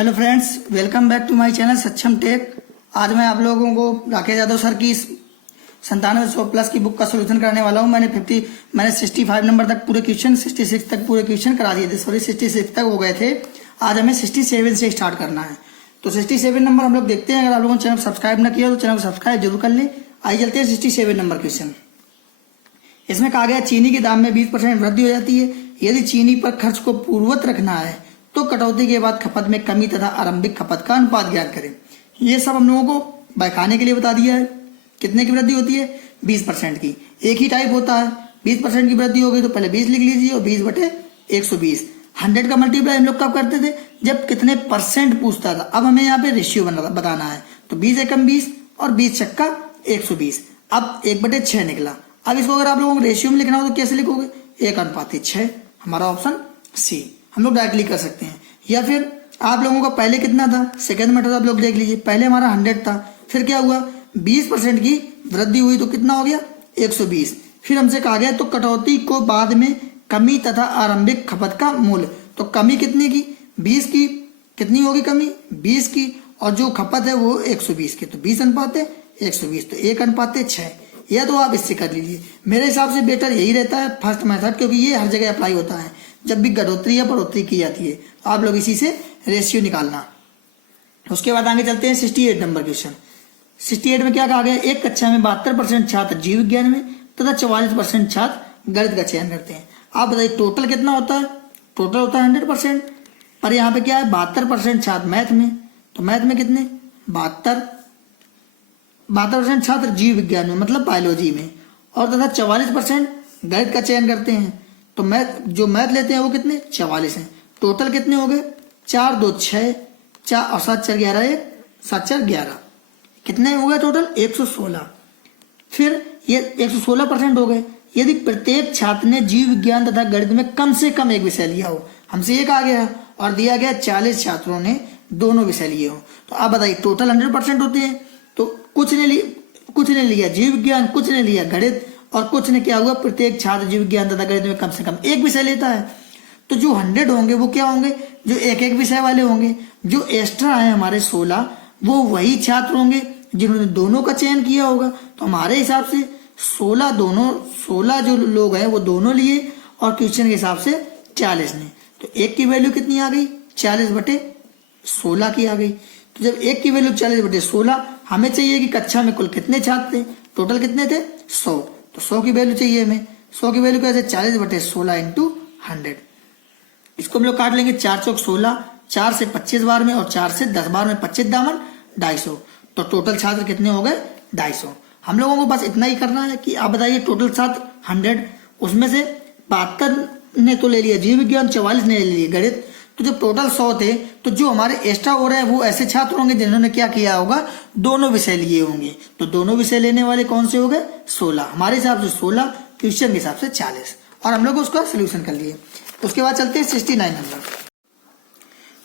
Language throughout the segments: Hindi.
Hello friends, welcome back to my channel Saksham Tech. आज मैं आप लोगों को राकेश यादव सर की 9700+ की बुक का सोल्यूशन कराने वाला हूं। मैंने 65 नंबर तक पूरे क्वेश्चन, 66 तक पूरे क्वेश्चन करा दिए थे। सॉरी 66 तक हो गए थे। आज हमें 67 से स्टार्ट करना है। तो 67 नंबर हम लोग देखते हैं। अगर आप लोगों ने चैनल सब्सक्राइब ना किया तो चैनल को सब्सक्राइब जरूर कर लें। आइए चलते हैं 67 नंबर क्वेश्चन। इसमें कहा गया चीनी के दाम में 20% वृद्धि हो जाती है। यदि चीनी पर खर्च को पूर्ववत रखना है तो कटौती के बाद खपत में कमी तथा आरंभिक खपत का अनुपात ज्ञात करें। ये सब हम लोगों को बैठाने के लिए बता दिया है। कितने की वृद्धि होती है? 20% की। एक ही टाइप होता है। 20% की वृद्धि हो गई तो पहले 20 लिख लीजिए और 20/120। 100 का मल्टीप्लाई हम लोग कब करते थे? जब कितने परसेंट पूछता था। अब हमें यहाँ पे रेशियो बताना है। तो 20 एकम 20 और 20 छक्का 120। अब 1/6 निकला। अब इसको अगर आप लोगों को रेशियो में लिखना हो तो कैसे लिखोगे? 1:6। हमारा ऑप्शन सी। हम लोग डायरेक्टली कर सकते हैं। या फिर आप लोगों का पहले कितना था? सेकंड मेथड आप लोग देख लीजिए। पहले हमारा 100 था, फिर क्या हुआ? 20% की वृद्धि हुई तो कितना हो गया? 120। फिर हमसे कहा गया तो कटौती को बाद में कमी तथा आरंभिक खपत का मूल्य। तो कमी कितनी की? 20 की। कितनी होगी कमी? 20 की। और जो खपत है वो 120 की। तो 20:120। तो 1:6। या तो आप इससे कर लीजिए। मेरे हिसाब से बेटर यही रहता है फर्स्ट मेथड, क्योंकि ये हर जगह अप्लाई होता है। जब भी घटोतरी या बढ़ोतरी की जाती है तो आप लोग इसी से रेशियो निकालना। उसके बाद आगे चलते हैं 68 नंबर क्वेश्चन। 68 में क्या कहा गया? एक कक्षा में 72% छात्र जीव विज्ञान में तथा 44% छात्र गणित का चयन करते हैं। आप बताइए टोटल कितना होता है? टोटल होता है 100%। पर यहाँ पे क्या है? 72% छात्र मैथ में। तो मैथ में कितने? 72% छात्र जीव विज्ञान में मतलब बायोलॉजी में, और तथा 44% गणित का चयन करते हैं। तो जो मैथ लेते हैं वो कितने? 44 हैं। टोटल कितने हो गए? 4 2 6 4 और 7 4 11 1 7 4 11। कितने हो गए टोटल? 116। फिर ये 116% हो गए। यदि प्रत्येक छात्र ने जीव विज्ञान तथा गणित में कम से कम एक विषय लिया हो। हमसे ये कहा गया और दिया गया 40 छात्रों ने दोनों विषय लिए हो। तो आप बताइए टोटल 100% होते हैं। तो कुछ ने लिया जीव विज्ञान, कुछ ने लिया गणित, और कुछ ने क्या हुआ? प्रत्येक छात्र जीव विज्ञान तथा गणित में कम से कम एक विषय लेता है। तो जो 100 होंगे वो क्या होंगे? जो एक एक विषय वाले होंगे। जो एक्स्ट्रा है हमारे 16, वो वही छात्र होंगे जिन्होंने दोनों का चयन किया होगा। तो हमारे हिसाब से 16 जो लोग हैं वो दोनों लिए, और क्वेश्चन के हिसाब से 40 ने। तो एक की वैल्यू कितनी आ गई? 40/16 की आ गई। तो जब एक की वैल्यू 40/16, हमें चाहिए कि कक्षा में कुल कितने छात्र थे? टोटल कितने थे? 100। तो 100 की वैल्यू चाहिए हमें। 100 की वैल्यू कैसे? 40/16 × 100। इसको हम लोग काट लेंगे। 4 चौक 16, 4 से 25 बार में और 4 से 10 बार में 25 दामन 250। तो टोटल छात्र कितने हो गए? 250। हम लोगों को बस इतना ही करना है कि आप बताइए टोटल छात्र 100, उसमें से 72 ने तो ले लिया जीव विज्ञान, 44 ने ले लिया गणित। तो जब टोटल 100 थे तो जो हमारे एक्स्ट्रा हो रहे हैं वो ऐसे छात्र होंगे जिन्होंने क्या किया होगा? दोनों विषय लिए होंगे। तो दोनों विषय लेने वाले कौन से हो गए? 16। हमारे हिसाब से 16, क्वेश्चन के हिसाब से 40, और हम लोग उसका सोल्यूशन कर लिए। उसके बाद चलते हैं 69 नंबर।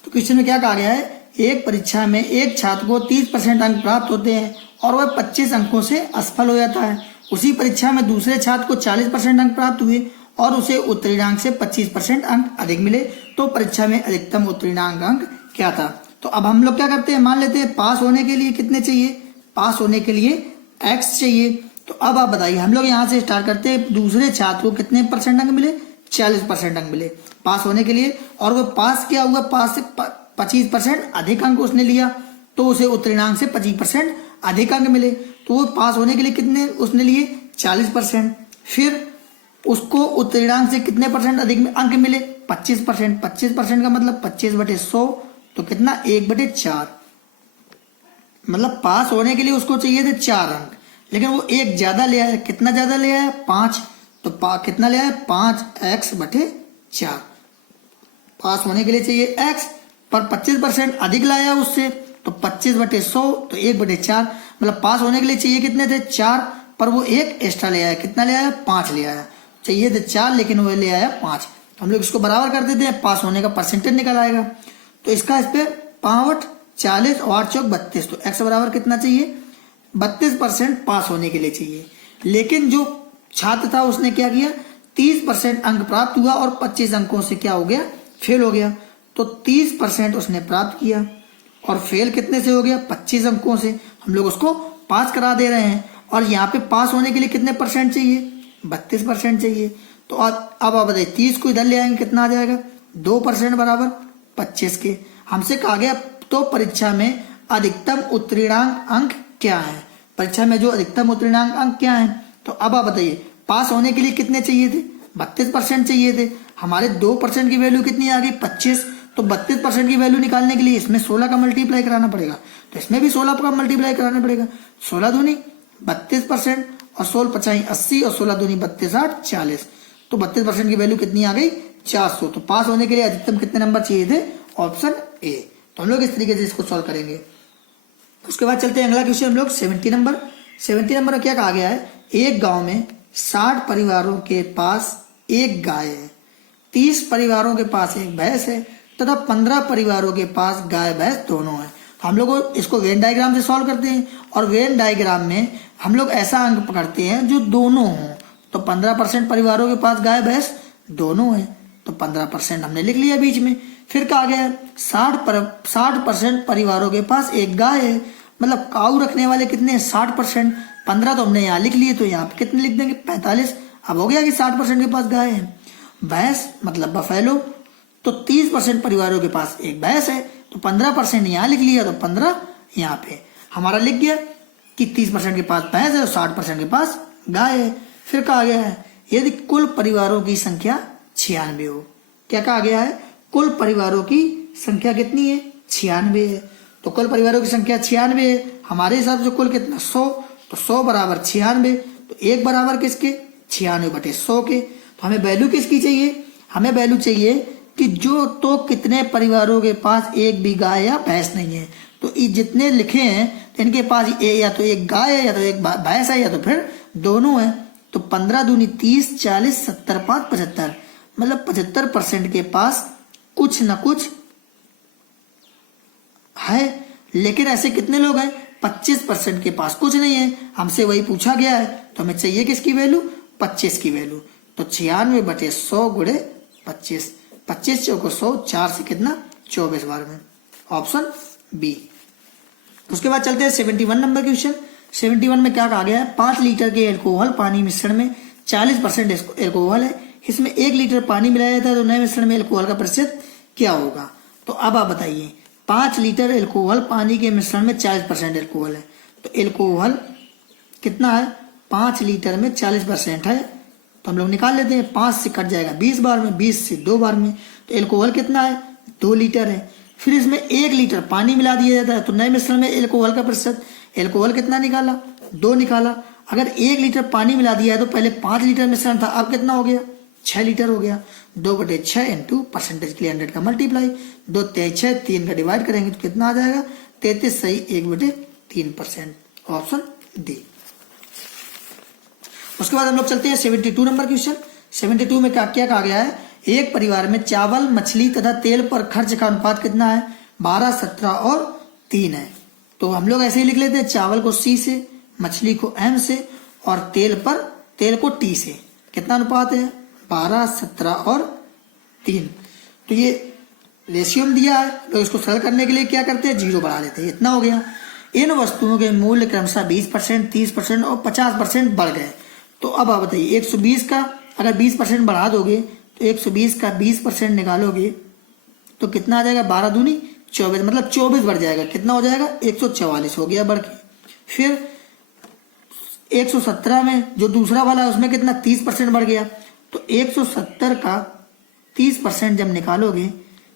तो क्वेश्चन में क्या कहा गया है? एक परीक्षा में एक छात्र को 30% अंक प्राप्त होते हैं और वह 25 अंकों से असफल हो जाता है। उसी परीक्षा में दूसरे छात्र को 40% अंक प्राप्त हुए और उसे उत्तीर्णांक से 25% अंक अधिक मिले। तो परीक्षा में अधिकतम उत्तीर्णांक अंक क्या था? तो अब हम लोग क्या करते हैं? मान लेते हैं पास होने के लिए कितने चाहिए? पास होने के लिए x चाहिए। तो अब आप बताइए, हम लोग यहाँ से स्टार्ट करते हैं। दूसरे छात्र को कितने % अंक मिले? 40% अंक मिले पास होने के लिए। और वो पास क्या हुआ? पास से 25% अधिक अंक उसने लिया, तो उसे उत्तीर्णांक से 25% अधिक अंक मिले। तो वो पास होने के लिए कितने उसने लिए? 40%। फिर उसको उत्तीर्णांक से कितने % अधिक अंक मिले? 25%। 25% का मतलब 25/100। तो कितना? 1/4। मतलब पास होने के लिए उसको चाहिए थे 4 अंक, लेकिन वो एक ज्यादा ले आया। कितना ज्यादा ले आया? 5। तो कितना ले आया? 5x/4। पास होने के लिए चाहिए x, पर 25% अधिक लाया उससे, तो 25/100। तो 1/4। मतलब पास होने के लिए चाहिए कितने थे? 4, पर वो एक एक्स्ट्रा ले आया। कितना ले आया? 5 ले आया। चाहिए थे 4 लेकिन वो ले आया 5। हम लोग इसको बराबर कर देते हैं, पास होने का परसेंटेज निकल आएगा। तो इसका इस पे 5 40 और 8 चौक 32। तो x बराबर कितना चाहिए? 32% पास होने के लिए चाहिए। लेकिन जो छात्र था उसने क्या किया? 30% अंक प्राप्त हुआ और 25 अंकों से क्या हो गया? फेल हो गया। तो 30% उसने प्राप्त किया। और फेल कितने से हो गया? 25 अंकों से। हम लोग उसको पास करा दे रहे हैं। और यहाँ पे पास होने के लिए कितने परसेंट चाहिए? 32% चाहिए। तो अब आप बताइए 30 को इधर ले आएंगे, कितना आ जाएगा? 2% बराबर 25 के। हमसे कहा गया तो परीक्षा में अधिकतम उत्तीर्णांक अंक क्या है? परीक्षा में जो अधिकतम उत्तीर्णांक अंक क्या है? तो अब आप बताइए पास होने के लिए कितने चाहिए थे? 32% चाहिए थे। हमारे 2% की वैल्यू कितनी आ गई? 25। तो 32% की वैल्यू निकालने के लिए इसमें 16 का मल्टीप्लाई कराना पड़ेगा, तो इसमें भी 16 का मल्टीप्लाई कराना पड़ेगा। 16 दूनी 32% और 16 पचाई 80 और 16 दूनी 32 8 40। तो 32% की वैल्यू कितनी आ गई? 400। तो पास होने के लिए अधिकतम कितने नंबर चाहिए थे? Option A. तो हम लोग इस तरीके से इसको सॉल्व करेंगे। उसके बाद चलते हैं अगला क्वेश्चन हम लोग 70 नंबर। 70 नंबर में क्या कहा गया है? एक गांव में 60 परिवारों के पास एक गाय है, 30 परिवारों के पास एक भैंस है तथा 15 परिवारों के पास गाय भैंस दोनों है। तो हम लोग इसको वेन डायग्राम से सॉल्व करते हैं। और वेन डायग्राम में हम लोग ऐसा अंक पकड़ते हैं जो दोनों हों। तो 15% परिवारों के पास गाय भैंस दोनों है, तो 15% हमने लिख लिया बीच में। फिर कहा गया 60% परिवारों के पास एक गाय है, मतलब काऊ रखने वाले कितने हैं? 60%। 15 तो हमने यहाँ लिख लिए, तो यहाँ पे कितने लिख देंगे? 45। अब हो गया कि 60% के पास गाय है। भैंस मतलब बफेलो, तो 30% परिवारों के पास एक भैंस है, तो 15% यहाँ लिख लिया, तो 15 यहाँ पे हमारा लिख गया कि 30% के पास भैंस है और 60% के पास गाय है। फिर कहा गया है यदि कुल परिवारों की संख्या 96 हो। क्या कहा गया है? कुल परिवारों की संख्या कितनी है? 96 है। तो कुल परिवारों की संख्या 96 है। हमारे हिसाब से कुल कितना? 100। तो 100 बराबर 96। तो एक बराबर किसके? 96/100 के। तो हमें वैल्यू किसकी चाहिए? हमें वैल्यू चाहिए कि जो तो कितने परिवारों के पास एक भी गाय या भैंस नहीं है। तो ये जितने लिखे हैं तो इनके पास या तो एक गाय है या तो एक भैंस है या तो फिर दोनों है। तो 15 दूनी 30 40 70 5 75, मतलब 75% के पास कुछ न कुछ है। लेकिन ऐसे कितने लोग हैं? 25% के पास कुछ नहीं है। हमसे वही पूछा गया है, तो हमें चाहिए किसकी वैल्यू? 25 की वैल्यू। तो 96/100 गुणे 25। 25 चौको 100, 4 से कितना? 24 बार में। Option B. उसके बाद चलते हैं 71 नंबर क्वेश्चन। 71 में क्या कहा गया है? 5 लीटर के एल्कोहल पानी मिश्रण में 40% एल्कोहल है। इसमें 1 लीटर पानी मिलाया जाता है तो नए मिश्रण में एल्कोहल का प्रतिशत क्या होगा? तो अब आप बताइए 5 लीटर एल्कोहल पानी के मिश्रण में 40% एल्कोहल है, तो एल्कोहल कितना है? 5 लीटर में 40% है, तो हम लोग निकाल लेते हैं। 5 से कट जाएगा 20 बार में, 20 से 2 बार में, तो एल्कोहल कितना है? 2 लीटर है। फिर इसमें 1 लीटर पानी मिला दिया जाता है, तो नए मिश्रण में एल्कोहल का प्रतिशत, एल्कोहल कितना निकाला? 2 निकाला। अगर 1 लीटर पानी मिला दिया है तो पहले 5 लीटर मिश्रण था, अब कितना हो गया? 6 लीटर हो गया। 2/6 इंटू परसेंटेज के लिए 100 का मल्टीप्लाई, 2 3 6, 3 का डिवाइड करेंगे तो कितना आ जाएगा? 33 सही 1/3%। Option D. उसके बाद हम लोग चलते हैं 72 नंबर क्वेश्चन। 72 में क्या कहा गया है? एक परिवार में चावल, मछली तथा तेल पर खर्च का अनुपात कितना है? 12 17 और 3 है। तो हम लोग ऐसे ही लिख लेते हैं, चावल को C से, मछली को M से और तेल को T से। कितना अनुपात है? 12 17 और 3। तो ये रेशियो में दिया है, तो इसको सरल करने के लिए क्या करते हैं? 0 बढ़ा लेते हैं। इतना हो गया। इन वस्तुओं के मूल्य क्रमशः 20%, 30% और 50% बढ़ गए। तो अब आप बताइए 120 का अगर 20% बढ़ा दोगे तो 120 का 20% निकालोगे तो कितना आ जाएगा? 12 दूनी 24, मतलब 24 बढ़ जाएगा। कितना हो जाएगा? 144 हो गया बढ़ के। फिर 117 में जो दूसरा वाला है उसमें कितना? 30% बढ़ गया। तो 170 का 30% जब निकालोगे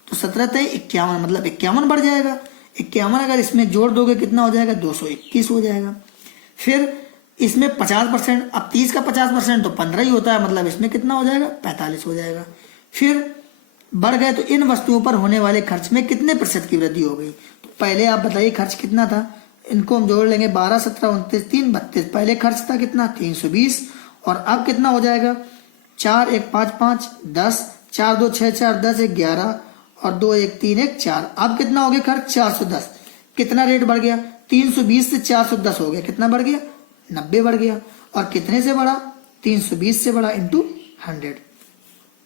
तो 17 तय 51, मतलब 51 बढ़ जाएगा। 51 अगर इसमें जोड़ दोगे कितना हो जाएगा? 221 हो जाएगा। फिर इसमें 50%, अब 30 का 50% तो 15 ही होता है, मतलब इसमें कितना हो जाएगा? 45 हो जाएगा। फिर बढ़ गए तो इन वस्तुओं पर होने वाले खर्च में कितने प्रतिशत की वृद्धि हो गई? तो पहले आप बताइए खर्च कितना था? इनको हम जोड़ लेंगे, 12 17 29 3 32। पहले खर्च था कितना? 320, और अब कितना हो जाएगा? 4 1 5 5 10, 4 2 6 4 10 1 11 और 2 1 3 1 4। अब कितना हो गया खर्च? 410। कितना रेट बढ़ गया? 320 से 410 हो गया। कितना बढ़ गया? 90 बढ़ गया। और कितने से बढ़ा? 320 से बढ़ा इंटू 100।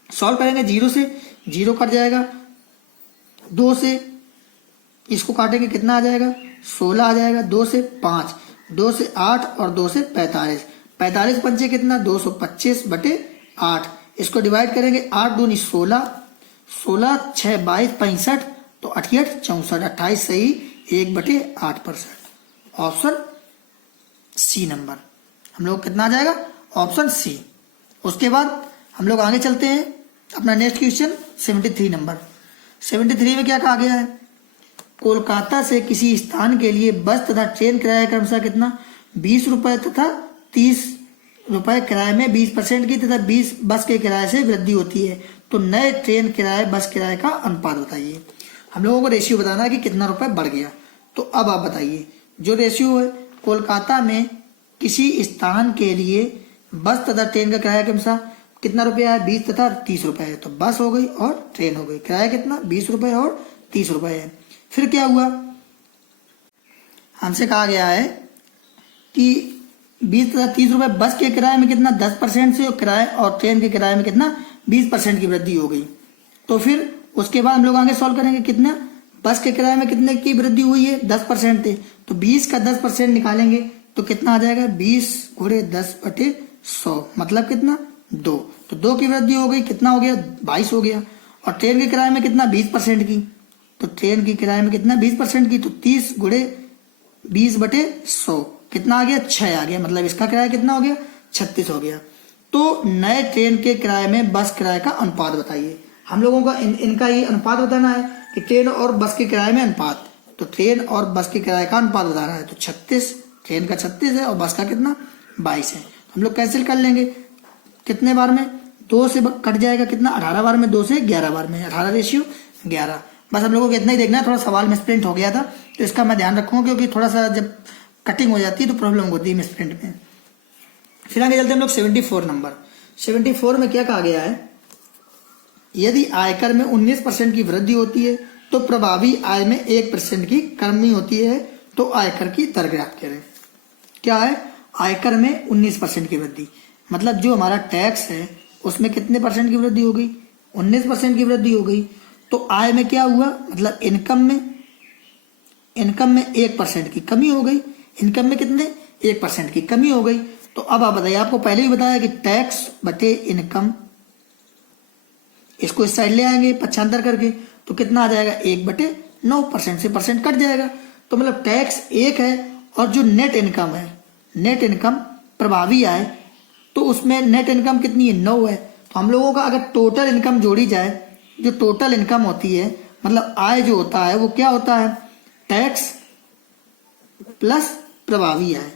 सॉल्व करेंगे 0 से, 0 कट जाएगा, 2 से इसको काटेंगे कितना आ जाएगा, 16 आ जाएगा। 2 से 5, 2 से 8 और 2 से 45, 45 पंचे कितना, 225/8। इसको डिवाइड करेंगे, 8 दूनी 16, 16 6 22 65, तो 88 64, 28 सही 1/8%। ऑप्शन सी नंबर हम लोग कितना आ जाएगा, ऑप्शन सी। उसके बाद हम लोग आगे चलते हैं अपना नेक्स्ट क्वेश्चन 73 नंबर। 73 में क्या कहा गया है, कोलकाता से किसी स्थान के लिए बस तथा ट्रेन किराया क्रमशः कितना, 20 रुपए तथा 30 रुपए किराए में 20% की तथा 20 बस के किराए से वृद्धि होती है, तो नए ट्रेन किराए बस किराए का अनुपात बताइए। हम लोगों को रेशियो बताना है कि कितना रुपए बढ़ गया। तो अब आप बताइए, जो रेशियो है कोलकाता में किसी स्थान के लिए बस तथा ट्रेन का किराया क्रमशः कितना रुपया है, 20 तथा 30 रुपए है, तो बस हो गई और ट्रेन हो गई। किराया कितना, 20 रुपए और 30 रुपए है। फिर क्या हुआ, हमसे कहा गया है कि 20 तथा 30 रुपए बस के किराए में कितना 10% से किराए और ट्रेन के किराए में कितना 20% की वृद्धि हो गई। तो फिर उसके बाद हम लोग आगे सॉल्व करेंगे, कितना बस के किराए में कितने की वृद्धि हुई है, 10% थे, तो 20 का 10% निकालेंगे तो कितना आ जाएगा, 20 × 10/100 मतलब कितना 2, तो 2 की वृद्धि हो गई, कितना हो गया 22 हो गया। और ट्रेन के किराए में कितना 20% की, तो ट्रेन की किराए में कितना 20% की, तो 30 × 20/100 कितना आ गया 6 आ गया, मतलब इसका किराया कितना हो गया 36 हो गया। तो नए ट्रेन के किराए में बस किराए का अनुपात बताइए। हम लोगों का इनका ये अनुपात बताना है कि ट्रेन और बस के किराए में अनुपात, तो ट्रेन और बस के किराए का अनुपात बताना है, तो 36 ट्रेन का 36 है और बस का कितना 22 है। हम लोग कैंसिल कर लेंगे, कितने बार में 2 से कट जाएगा, कितना 18 बार में, 2 से 11 बार में, 18:11। बस हम लोगों को इतना ही देखना है, थोड़ा सवाल मिसप्रिंट हो गया था तो इसका मैं ध्यान रखूंगा, क्योंकि थोड़ा सा जब कटिंग हो जाती है तो प्रॉब्लम होती है मिसप्रिंट में। फिर आगे चलते हैं हम लोग 74 नंबर। 74 में क्या कहा गया है, यदि आयकर में 19% की वृद्धि होती है तो प्रभावी आय में 1% की कमी होती है, तो आयकर की दर ज्ञात करें। क्या है, आयकर में 19% की वृद्धि, मतलब जो हमारा टैक्स है उसमें कितने परसेंट की वृद्धि हो गई, 19% की वृद्धि हो गई। तो आय में क्या हुआ, मतलब इनकम में 1% की कमी हो गई, इनकम में कितने 1% की कमी हो गई। तो अब आप बताइए, आपको पहले ही बताया कि टैक्स बटे इनकम, इसको इस साइड ले आएंगे पक्षांतर करके, तो कितना आ जाएगा 1/9%, से परसेंट कट जाएगा, तो मतलब टैक्स 1 है और जो नेट इनकम है, नेट इनकम प्रभावी आय, तो उसमें नेट इनकम कितनी है 9 है। तो हम लोगों का अगर टोटल इनकम जोड़ी जाए, जो टोटल इनकम होती है मतलब आय जो होता है वो क्या होता है, टैक्स प्लस प्रभावी आय,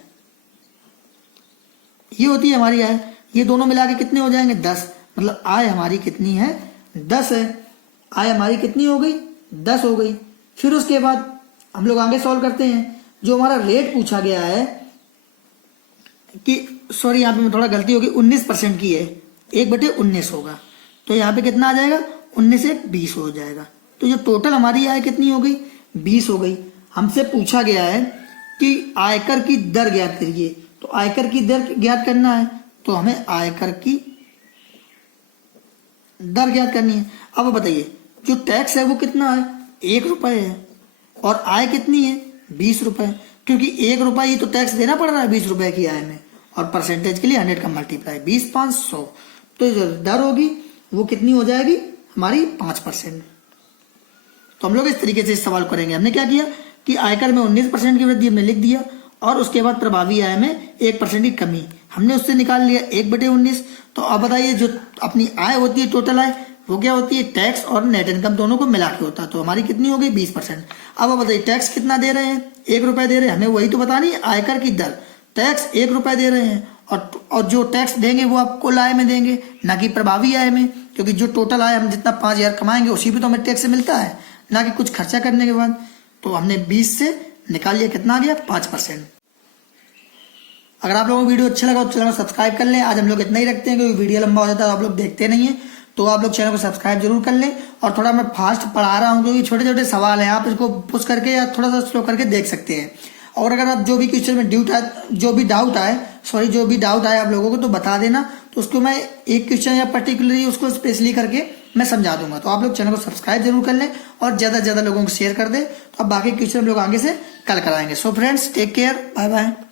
ये होती है हमारी आय। ये दोनों मिला के कितने हो जाएंगे 10, मतलब आय हमारी कितनी है 10 है। आय हमारी कितनी हो गई 10 हो गई। फिर उसके बाद हम लोग आगे सॉल्व करते हैं, जो हमारा रेट पूछा गया है कि सॉरी यहाँ पे थोड़ा गलती होगी, 19% की है, 1/19 होगा, तो यहाँ पे कितना आ जाएगा 19 से 20 हो जाएगा। तो जो टोटल हमारी आय कितनी हो गई 20 हो गई। हमसे पूछा गया है कि आयकर की दर ज्ञात करिए, तो आयकर की दर ज्ञात करना है तो हमें आयकर की दर ज्ञात करनी है। अब बताइए, जो टैक्स है वो कितना है 1 रुपए है और आय कितनी है 20 रुपए, क्योंकि 1 रुपए ही तो टैक्स देना पड़ रहा है 20 रुपए की आय में, और परसेंटेज के लिए 100 का मल्टीप्लाई 20 5 100, तो जो दर होगी वो कितनी हो जाएगी हमारी 5%। तो हम लोग इस तरीके से इस सवाल करेंगे। हमने क्या किया कि आयकर में 19% की वृद्धि हमने लिख दिया, और उसके बाद प्रभावी आय में 1% की कमी हमने उससे निकाल लिया 1/19। तो अब बताइए, जो अपनी आय होती है टोटल आय वो क्या होती है, टैक्स और नेट इनकम दोनों को मिला के होता है, तो हमारी कितनी हो गई 20%। अब बताइए टैक्स कितना दे रहे हैं 1 रुपए दे रहे हैं, हमें वही तो बतानी है आयकर की दर। टैक्स 1 रुपए दे रहे हैं और जो टैक्स देंगे वो आप कुल आय में देंगे, ना कि प्रभावी आय में, क्योंकि जो टोटल आय हम जितना 5000 कमाएंगे उसी पे तो हमें टैक्स मिलता है, ना कि कुछ खर्चा करने के बाद। तो हमने 20 से निकाल लिया, कितना आ गया 5%। अगर आप लोगों को वीडियो अच्छा लगा तो चैनल को सब्सक्राइब कर लें। आज हम लोग इतना ही रखते हैं, क्योंकि वीडियो लंबा हो जाता है आप लोग देखते नहीं है, तो आप लोग चैनल को सब्सक्राइब जरूर कर लें। और थोड़ा मैं फास्ट पढ़ा रहा हूँ क्योंकि छोटे छोटे सवाल हैं, आप इसको पुश करके या थोड़ा सा स्लो करके देख सकते हैं। और अगर आप जो भी क्वेश्चन में जो भी डाउट आए आप लोगों को तो बता देना, तो उसको मैं एक क्वेश्चन या पर्टिकुलरली उसको स्पेशली करके मैं समझा दूंगा। तो आप लोग चैनल को सब्सक्राइब जरूर कर लें और ज़्यादा से ज़्यादा लोगों को शेयर कर दें। तो अब बाकी क्वेश्चन हम लोग आगे से कल कराएंगे। So friends, take care, bye bye.